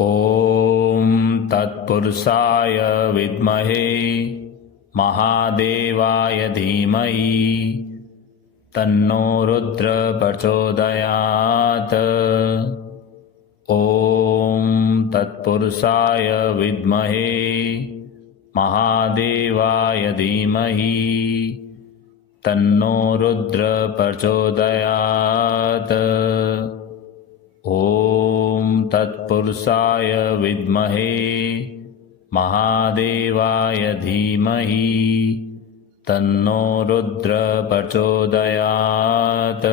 ॐ तत्पुरुषाय विद्महे महादेवाय धीमहि तन्नो रुद्र प्रचोदयात्। ॐ तत्पुरुषाय विद्महे महादेवाय धीमहि तन्नो रुद्र प्रचोदयात्। ॐ तत्पुरुषाय विद्महे महादेवाय धीमहि तन्नो रुद्र प्रचोदयात्।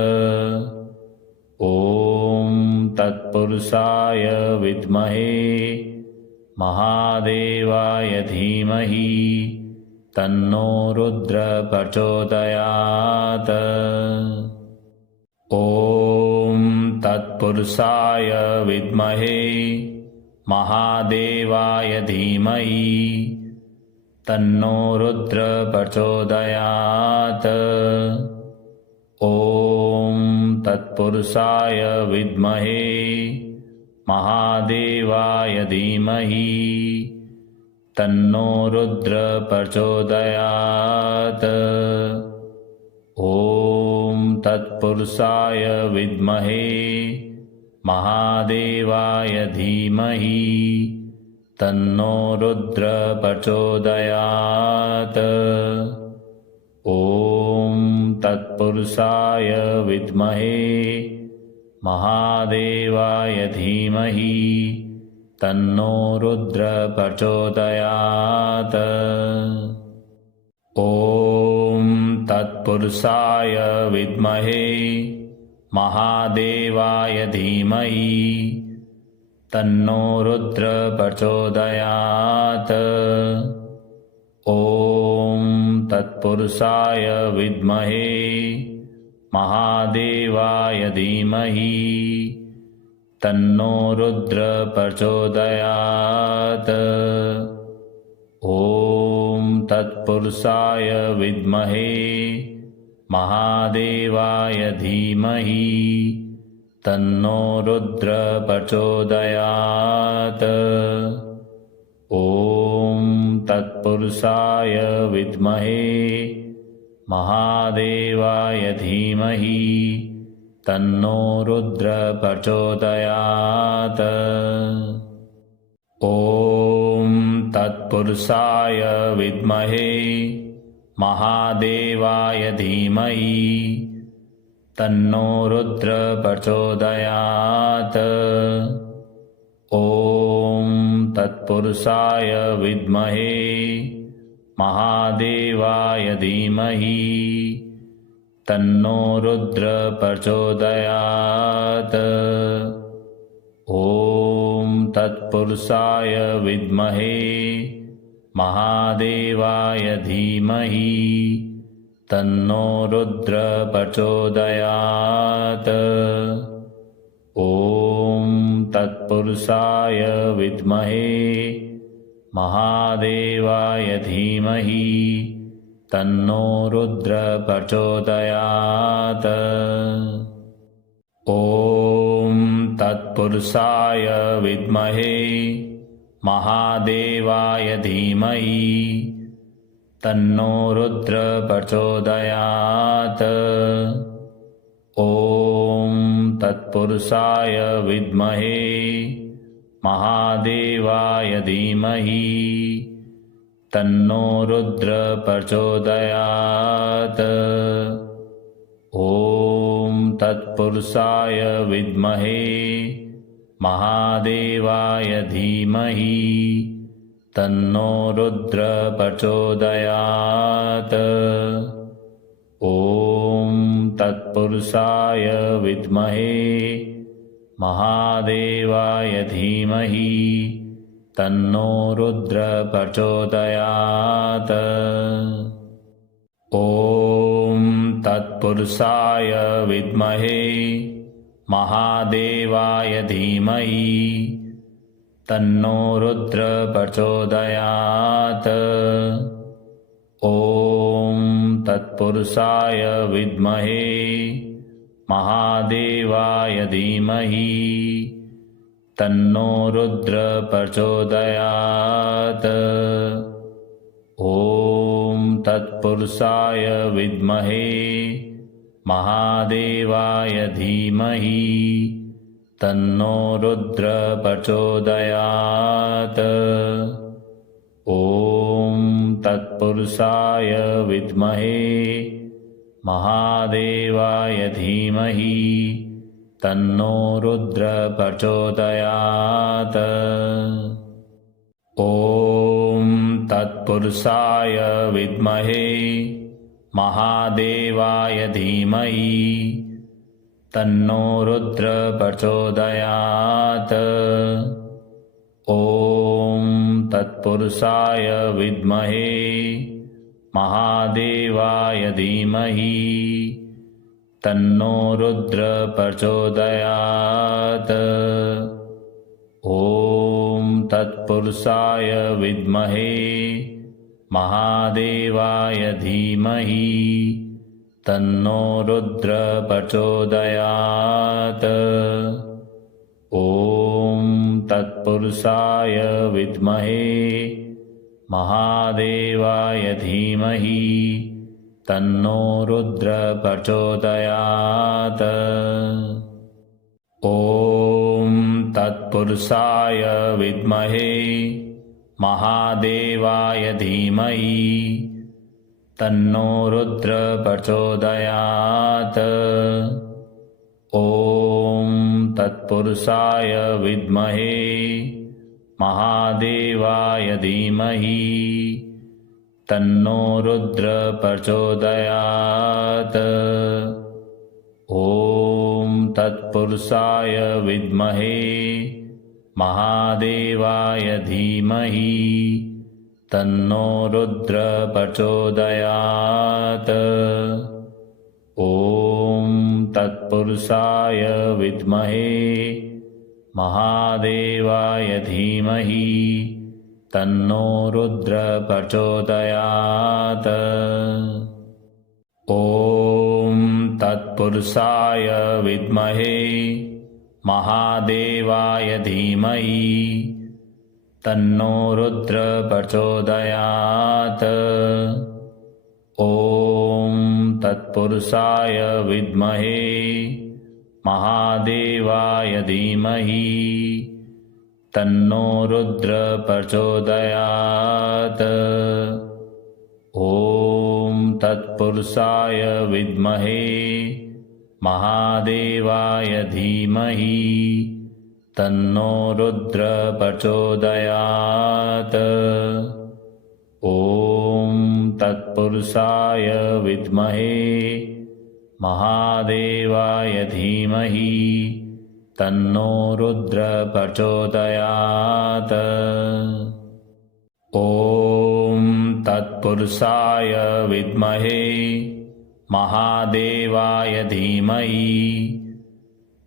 ॐ तत्पुरुषाय विद्महे महादेवाय धीमहि तन्नो रुद्र प्रचोदयात्। ॐ तत्पुरुषाय विद्महे महादेवाय धीमहि तन्नो रुद्र प्रचोदयात्। ॐ तत्पुरुषाय विद्महे महादेवाय धीमहि तन्नो रुद्र प्रचोदयात्। ॐ तत्पुरुषाय विद्महे महादेवाय धीमहि तन्नो रुद्र प्रचोदयात्। ॐ तत्पुरुषाय विद्महे महादेवाय धीमहि तन्नो रुद्र प्रचोदयात्। ॐ तत्पुरुषाय विद्महे महादेवाय धीमहि तन्नो रुद्र प्रचोदयात्। ॐ तत्पुरुषाय विद्महे महादेवाय धीमहि तन्नो रुद्र प्रचोदयात्। ॐ तत्पुरुषाय विद्महे महादेवाय धीमहि तन्नो रुद्र प्रचोदयात्। ॐ तत्पुरुषाय विद्महे महादेवाय धीमहि तन्नो रुद्र प्रचोदयात्। ॐ तत्पुरुषाय विद्महे महादेवाय धीमहि तन्नो रुद्र प्रचोदयात्। ॐ तत्पुरुषाय विद्महे महादेवाय धीमहि तन्नो रुद्र प्रचोदयात्। ॐ तत्पुरुषाय विद्महे महादेवाय धीमहि तन्नो रुद्र प्रचोदयात्। ॐ तत्पुरुषाय विद्महे महादेवाय धीमहि तन्नो रुद्र प्रचोदयात्। ॐ तत्पुरुषाय विद्महे महादेवाय धीमहि तन्नो रुद्र प्रचोदयात्। ॐ तत्पुरुषाय विद्महे महादेवाय धीमहि तन्नो रुद्र प्रचोदयात्। ॐ तत्पुरुषाय विद्महे महादेवाय धीमहि तन्नो रुद्र प्रचोदयात्। ॐ तत्पुरुषाय विद्महे महादेवाय धीमहि तन्नो रुद्र प्रचोदयात्। ॐ तत्पुरुषाय विद्महे महादेवाय धीमहि तन्नो रुद्र प्रचोदयात्। ॐ तत्पुरुषाय विद्महे महादेवाय धीमहि तन्नो रुद्र प्रचोदयात्। ॐ तत्पुरुषाय विद्महे महादेवाय धीमहि तन्नो रुद्र प्रचोदयात्। ॐ तत्पुरुषाय विद्महे महादेवाय धीमहि तन्नो रुद्र प्रचोदयात्। ॐ तत्पुरुषाय विद्महे महादेवाय धीमहि तन्नो रुद्र प्रचोदयात्। ॐ तत्पुरुषाय विद्महे महादेवाय धीमहि तन्नो रुद्र प्रचोदयात्। ॐ तत्पुरुषाय विद्महे महादेवाय धीमहि तन्नो रुद्र प्रचोदयात्। ॐ तत्पुरुषाय विद्महे महादेवाय धीमहि तन्नो रुद्र प्रचोदयात्। ॐ तत्पुरुषाय विद्महे महादेवाय धीमहि तन्नो रुद्र प्रचोदयात्। ॐ तत्पुरुषाय विद्महे महादेवाय धीमहि तन्नो रुद्र प्रचोदयात्। ॐ तत्पुरुषाय विद्महे महादेवाय धीमहि तन्नो रुद्र प्रचोदयात्। ॐ तत्पुरुषाय विद्महे महादेवाय धीमहि तन्नो रुद्र प्रचोदयात्। ॐ तत्पुरुषाय विद्महे महादेवाय धीमहि तन्नो रुद्र प्रचोदयात्। ॐ तत्पुरुषाय विद्महे महादेवाय धीमहि तन्नो रुद्र प्रचोदयात्। ॐ तत्पुरुषाय विद्महे महादेवाय धीमहि तन्नो रुद्र प्रचोदयात्। ॐ तत्पुरुषाय विद्महे महादेवाय धीमहि तन्नो रुद्र प्रचोदयात्। ॐ तत्पुरुषाय विद्महे महादेवाय धीमहि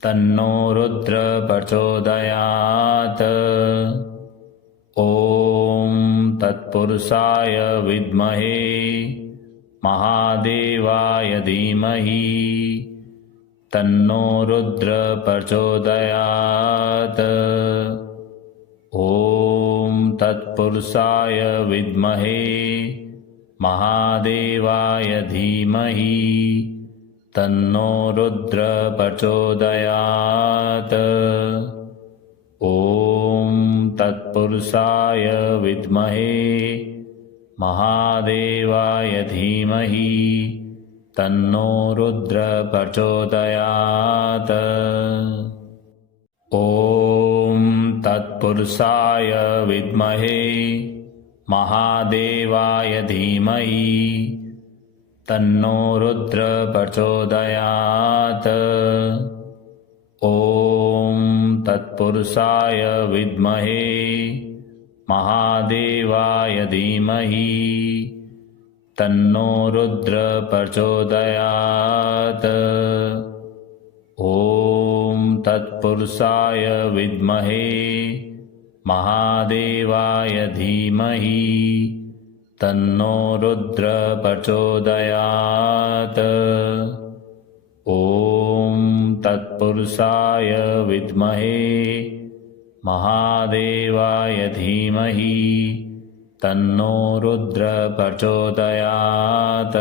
तन्नो रुद्र प्रचोदयात्। ॐ तत्पुरुषाय विद्महे महादेवाय धीमहि तन्नो रुद्र प्रचोदयात्। ॐ तत्पुरुषाय विद्महे महादेवाय धीमहि तन्नो रुद्र प्रचोदयात्। ॐ तत्पुरुषाय विद्महे महादेवाय धीमहि तन्नो रुद्र प्रचोदयात्। ॐ तत्पुरुषाय विद्महे महादेवाय धीमहि तन्नो रुद्र प्रचोदयात्। ॐ तत्पुरुषाय विद्महे महादेवाय धीमहि तन्नो रुद्र प्रचोदयात्। ॐ तत्पुरुषाय विद्महे महादेवाय धीमहि तन्नो रुद्र प्रचोदयात्। ॐ तत्पुरुषाय विद्महे महादेवाय धीमहि तन्नो रुद्र प्रचोदयात्।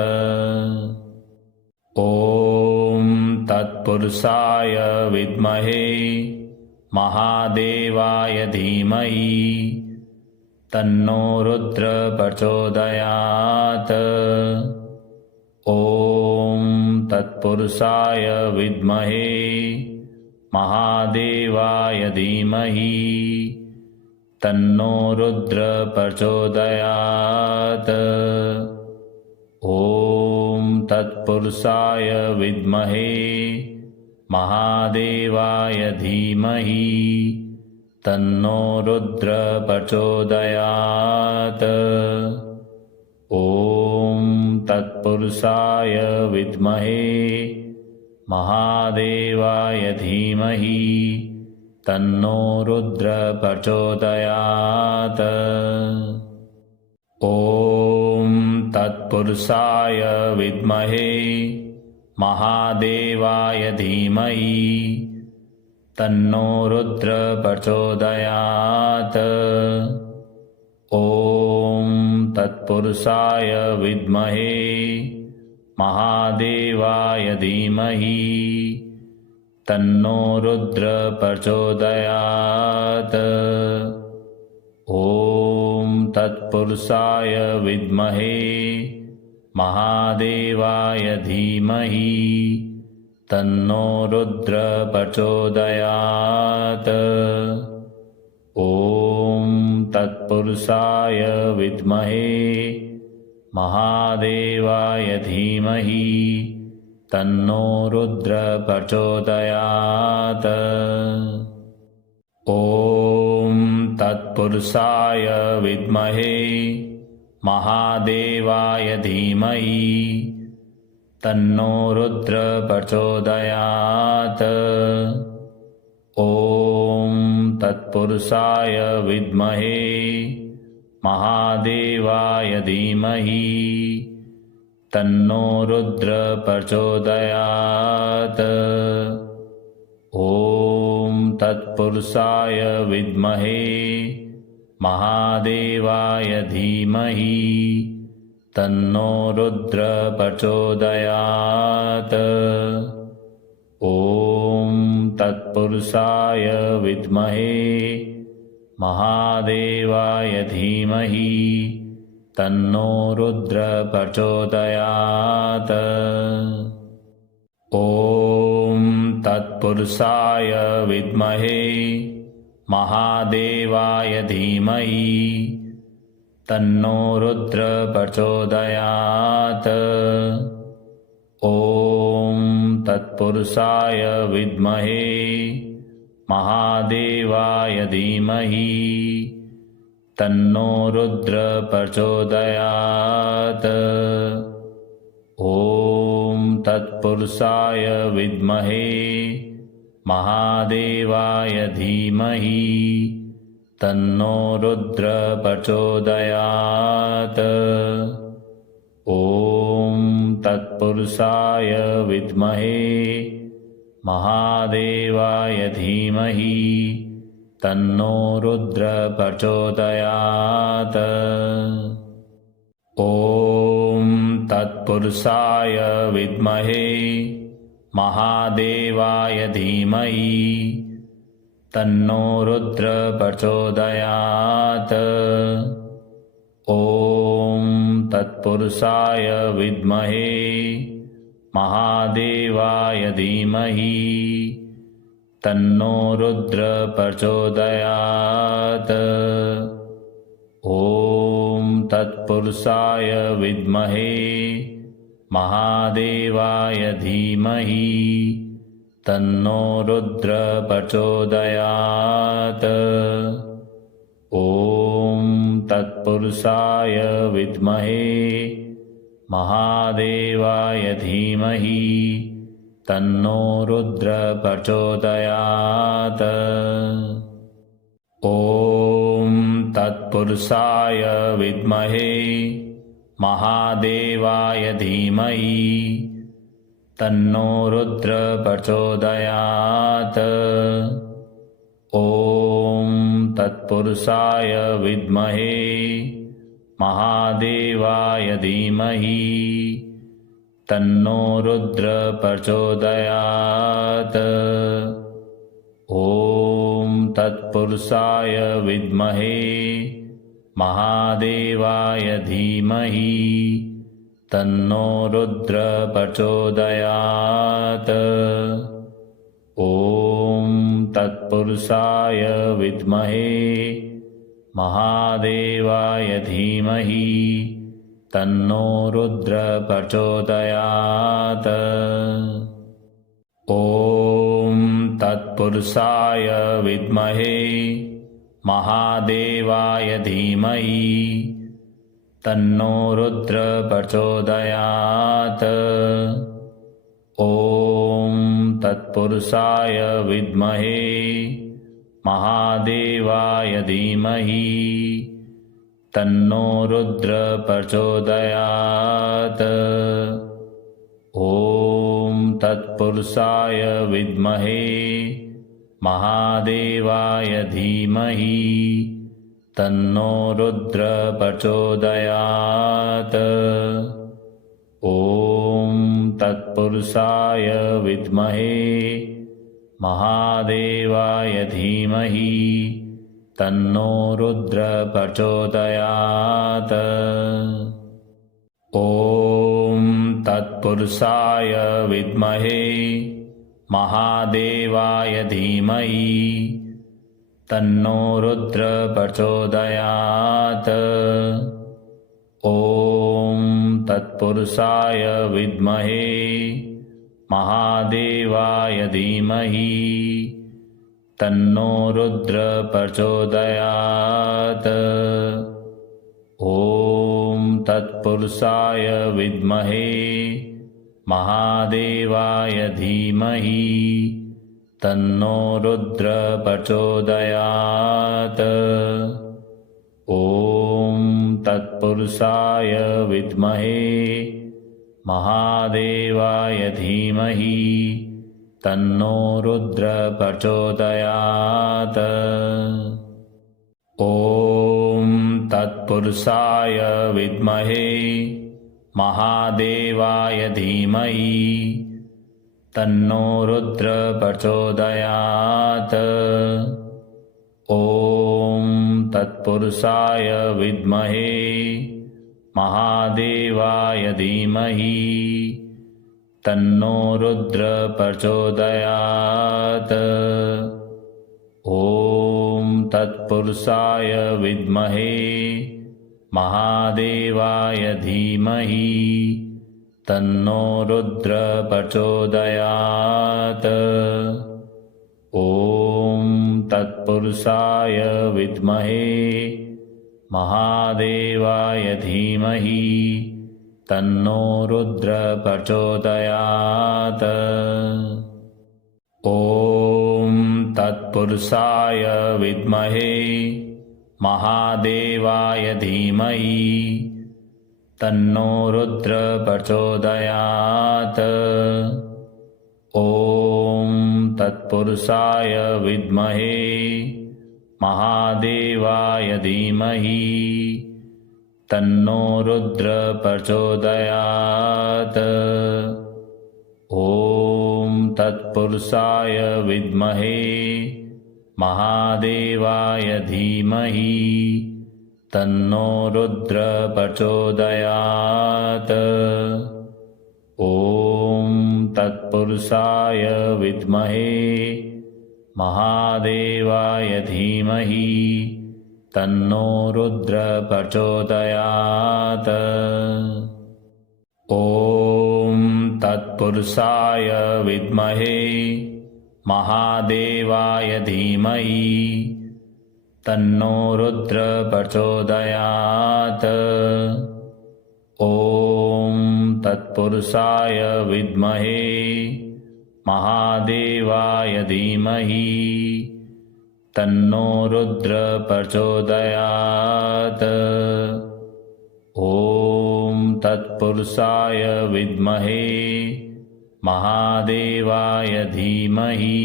ॐ तत्पुरुषाय विद्महे महादेवाय धीमहि तन्नो रुद्र प्रचोदयात्। ॐ तत्पुरुषाय विद्महे महादेवाय धीमहि तन्नो रुद्र प्रचोदयात्। ॐ तत्पुरुषाय विद्महे महादेवाय धीमहि तन्नो रुद्र प्रचोदयात्। ॐ तत्पुरुषाय विद्महे महादेवाय धीमहि तन्नो रुद्र प्रचोदयात्। ॐ तत्पुरुषाय विद्महे महादेवाय धीमहि तन्नो रुद्र प्रचोदयात्। ॐ तत्पुरुषाय विद्महे महादेवाय धीमहि तन्नो रुद्र प्रचोदयात्। ॐ तत्पुरुषाय विद्महे महादेवाय धीमहि तन्नो रुद्र प्रचोदयात्। ॐ तत्पुरुषाय विद्महे महादेवाय धीमहि तन्नो रुद्र प्रचोदयात्। ॐ तत्पुरुषाय विद्महे महादेवाय धीमहि तन्नो रुद्र प्रचोदयात्। ॐ तत्पुरुषाय विद्महे महादेवाय धीमहि तन्नो रुद्र प्रचोदयात्। ॐ तत्पुरुषाय विद्महे महादेवाय धीमहि तन्नो रुद्र प्रचोदयात्। ॐ तत्पुरुषाय विद्महे महादेवाय धीमहि तन्नो रुद्र प्रचोदयात्। ॐ तत्पुरुषाय विद्महे महादेवाय धीमहि तन्नो रुद्र प्रचोदयात्। ॐ तत्पुरुषाय विद्महे महादेवाय धीमहि तन्नो रुद्र प्रचोदयात्। ॐ तत्पुरुषाय विद्महे महादेवाय धीमहि तन्नो रुद्र प्रचोदयात्। ॐ तत्पुरुषाय विद्महे महादेवाय धीमहि तन्नो रुद्र प्रचोदयात्। ॐ तत्पुरुषाय विद्महे महादेवाय धीमहि तन्नो रुद्र प्रचोदयात्। ॐ तत्पुरुषाय विद्महे महादेवाय धीमहि तन्नो रुद्र प्रचोदयात्। ॐ तत्पुरुषाय विद्महे महादेवाय धीमहि तन्नो रुद्र प्रचोदयात्। ॐ तत्पुरुषाय विद्महे महादेवाय धीमहि तन्नो रुद्र प्रचोदयात्। ॐ तत्पुरुषाय विद्महे महादेवाय धीमहि तन्नो रुद्र प्रचोदयात्। ॐ तत्पुरुषाय विद्महे महादेवाय धीमहि तन्नो रुद्र प्रचोदयात्। ॐ तत्पुरुषाय विद्महे महादेवाय धीमहि तन्नो रुद्र प्रचोदयात्। ॐ तत्पुरुषाय विद्महे महादेवाय धीमहि तन्नो रुद्र प्रचोदयात्। ॐ तत्पुरुषाय विद्महे महादेवाय धीमहि तन्नो रुद्र प्रचोदयात्। ॐ तत्पुरुषाय विद्महे महादेवाय धीमहि तन्नो रुद्र प्रचोदयात्। ॐ तत्पुरुषाय विद्महे महादेवाय धीमहि तन्नो रुद्र प्रचोदयात्। ॐ तत्पुरुषाय विद्महे महादेवाय धीमहि तन्नो रुद्र प्रचोदयात्। ॐ तत्पुरुषाय विद्महे महादेवाय धीमहि तन्नो रुद्र प्रचोदयात्। ॐ तत्पुरुषाय विद्महे महादेवाय धीमहि तन्नो रुद्र प्रचोदयात्। ॐ तत्पुरुषाय विद्महे महादेवाय धीमहि तन्नो रुद्र प्रचोदयात्। ॐ तत्पुरुषाय विद्महे महादेवाय धीमहि तन्नो रुद्र प्रचोदयात्। ॐ तत्पुरुषाय विद्महे महादेवाय धीमहि तन्नो रुद्र प्रचोदयात्। ॐ तत्पुरुषाय विद्महे महादेवाय धीमहि तन्नो रुद्र प्रचोदयात्। ॐ तत्पुरुषाय विद्महे महादेवाय धीमहि तन्नो रुद्र प्रचोदयात्। ॐ तत्पुरुषाय विद्महे महादेवाय धीमहि तन्नो रुद्र प्रचोदयात्। ॐ तत्पुरुषाय विद्महे महादेवाय धीमहि तन्नो रुद्र प्रचोदयात्। ॐ तत्पुरुषाय विद्महे महादेवाय धीमहि तन्नो रुद्र प्रचोदयात्। ॐ तत्पुरुषाय विद्महे महादेवाय धीमहि तन्नो रुद्र प्रचोदयात्। ॐ तत्पुरुषाय विद्महे महादेवाय धीमहि तन्नो रुद्र प्रचोदयात्। ॐ तत्पुरुषाय विद्महे महादेवाय धीमहि तन्नो रुद्र प्रचोदयात्। ॐ तत्पुरुषाय विद्महे महादेवाय धीमहि तन्नो रुद्र प्रचोदयात्। ॐ तत्पुरुषाय विद्महे महादेवाय धीमहि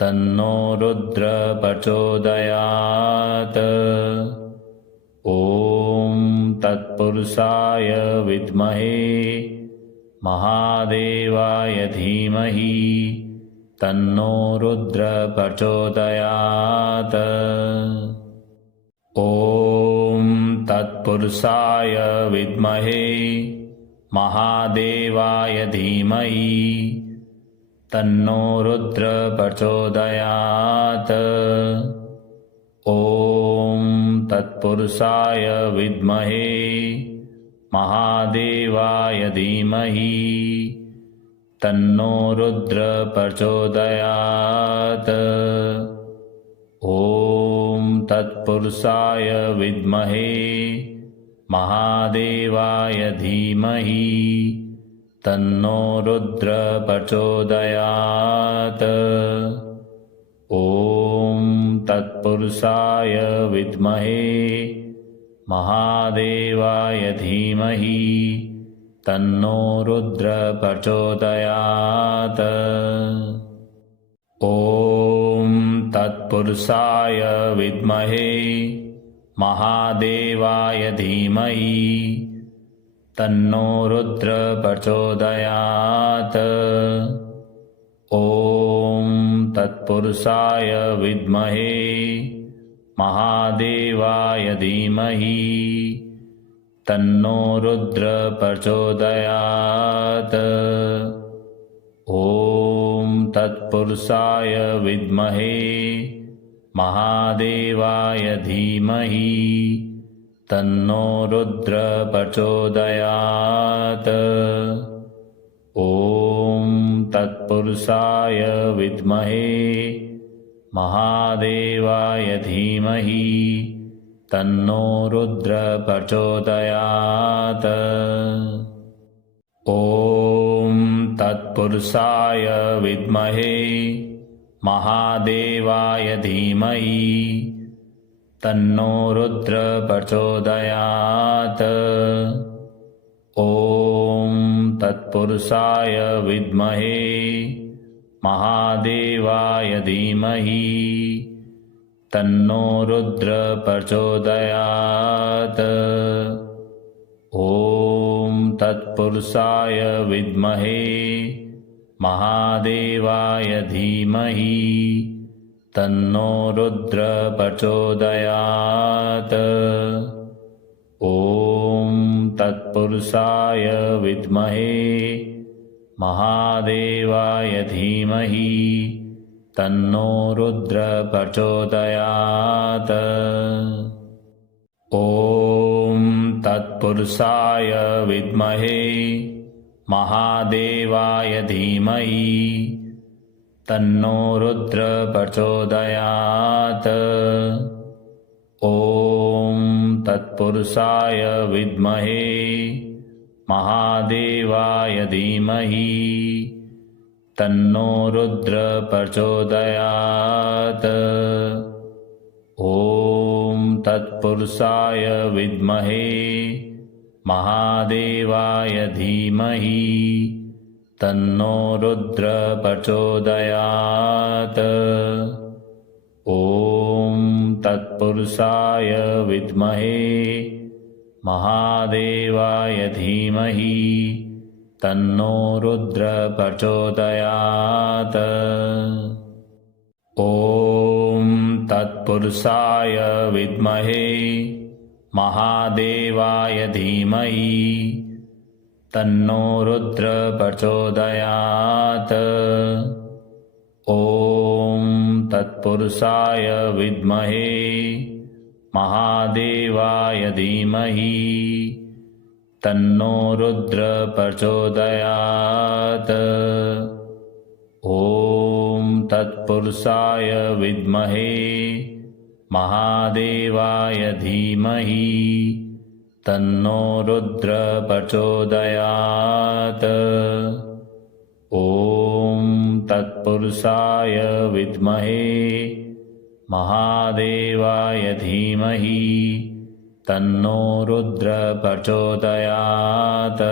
तन्नो रुद्र प्रचोदयात्। ॐ तत्पुरुषाय विद्महे महादेवाय धीमहि तन्नो रुद्र प्रचोदयात्। ॐ तत्पुरुषाय विद्महे महादेवाय धीमहि तन्नो रुद्र प्रचोदयात्। ॐ तत्पुरुषाय विद्महे महादेवाय धीमहि तन्नो रुद्र प्रचोदयात्। ॐ तत्पुरुषाय विद्महे महादेवाय धीमहि तन्नो रुद्र प्रचोदयात्। ॐ तत्पुरुषाय विद्महे महादेवाय धीमहि तन्नो रुद्र प्रचोदयात्। ॐ तत्पुरुषाय विद्महे महादेवाय धीमहि तन्नो रुद्र प्रचोदयात्। ॐ तत्पुरुषाय विद्महे महादेवाय धीमहि तन्नो रुद्र प्रचोदयात्। ॐ तत्पुरुषाय विद्महे महादेवाय धीमहि तन्नो रुद्र प्रचोदयात्। ॐ तत्पुरुषाय विद्महे महादेवाय धीमहि तन्नो रुद्र प्रचोदयात्। ॐ तत्पुरुषाय विद्महे महादेवाय धीमहि तन्नो रुद्र प्रचोदयात्। ॐ तत्पुरुषाय विद्महे महादेवाय धीमहि तन्नो रुद्र प्रचोदयात्। ॐ तत्पुरुषाय विद्महे महादेवाय धीमहि तन्नो रुद्र प्रचोदयात्। ॐ तत्पुरुषाय विद्महे महादेवाय धीमहि तन्नो रुद्र प्रचोदयात्। ॐ तत्पुरुषाय विद्महे महादेवाय धीमहि तन्नो रुद्र प्रचोदयात्। ॐ तत्पुरुषाय विद्महे महादेवाय धीमहि तन्नो रुद्र प्रचोदयात्। ॐ तत्पुरुषाय विद्महे महादेवाय धीमहि तन्नो रुद्र प्रचोदयात्। ॐ तत्पुरुषाय विद्महे महादेवाय धीमहि तन्नो रुद्र प्रचोदयात्। ॐ तत्पुरुषाय विद्महे महादेवाय धीमहि तन्नो रुद्र प्रचोदयात्। ॐ तत्पुरुषाय विद्महे महादेवाय धीमहि तन्नो रुद्र प्रचोदयात्। ॐ तत्पुरुषाय विद्महे महादेवाय धीमहि तन्नो रुद्र प्रचोदयात्। ॐ तत्पुरुषाय विद्महे महादेवाय धीमहि तन्नो रुद्र प्रचोदयात्।